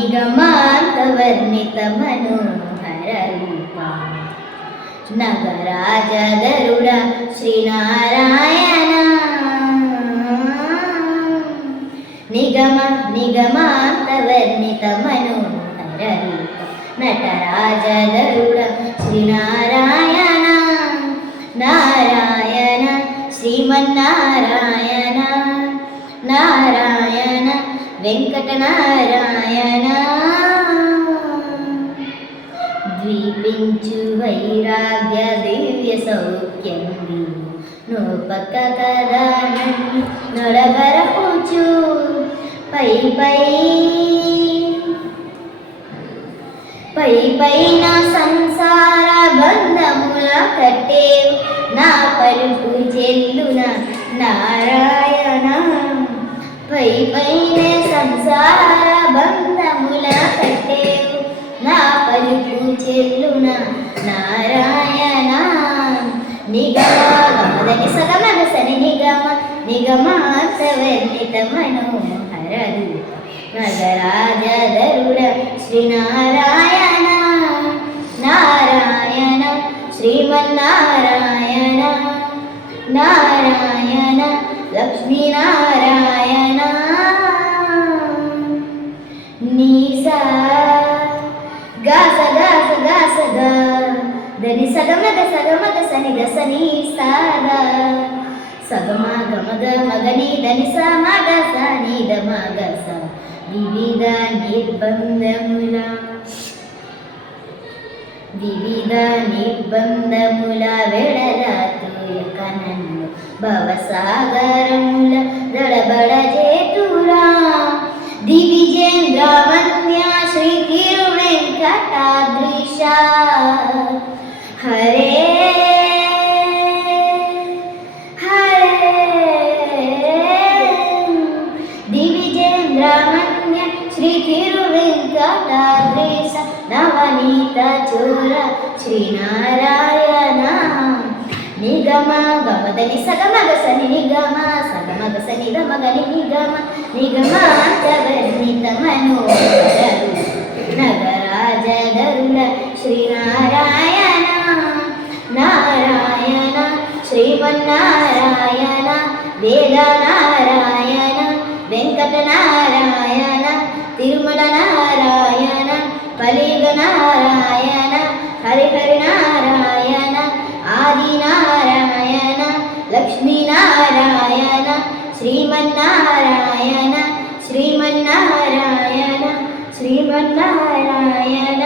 निगमान्तवर्णितमनोहररूपा नगराजगरुड श्रीनारायण निगमान्तवर्णितमनोहररूपा नटराजगरुड श्रीनारायण नारायण श्रीमन्नारायण नारायण వెంకటనారాయణ ద్వీపించు వైరాగ్య దివ్య సౌఖ్యం నోపక కదా నొడగరపుచు పై నా సంసార బంధముల కట్టేవు నా పలుకు చెల్లున నారాయణ పైనే సంసార బంధముల కట్టేవు నా పలుకు చెల్లున నారాయణ నిగమగమదని సగమగసని నిగమాంతవర్ణిత మనోహర రూప నగరాజగరుడ శ్రీనారాయణ నారాయణ శ్రీమన్నారాయణ నారాయణ లక్ష్మీనారాయణ నీసా గాస గాస గాస గా దని సగమగ సని గసని సాగా సగమ గమగ మగని దని సమగ సని దమగ స వివిధ నిర్బంధముల వెడలాతుయక నన్ను భవసాగరముల దడబడ చేతురా దివిజేంద్రవన్య శ్రీ తిరువెంకటాద్రీశ హరే హరే దివిజేంద్రవన్య శ్రీ తిరువెంకటాద్రీశ నవనీత చోర శ్రీనారాయణ నిగమ గమదని సగమగసని సగమగసని గమగని నిగమాంతవర్ణిత మనోహర నగరాజగరుడ శ్రీనారాయణ నారాయణ శ్రీమన్నారాయణ వేదనారాయణ వెంకటనారాయణ తిరుమల నారాయణ కలిగ నారాయణ హరిహరినారాయణ ఆదినారాయణ లక్ష్మీనారాయణ శ్రీమన్నారాయణ శ్రీమన్నారాయణ శ్రీమన్నారాయణ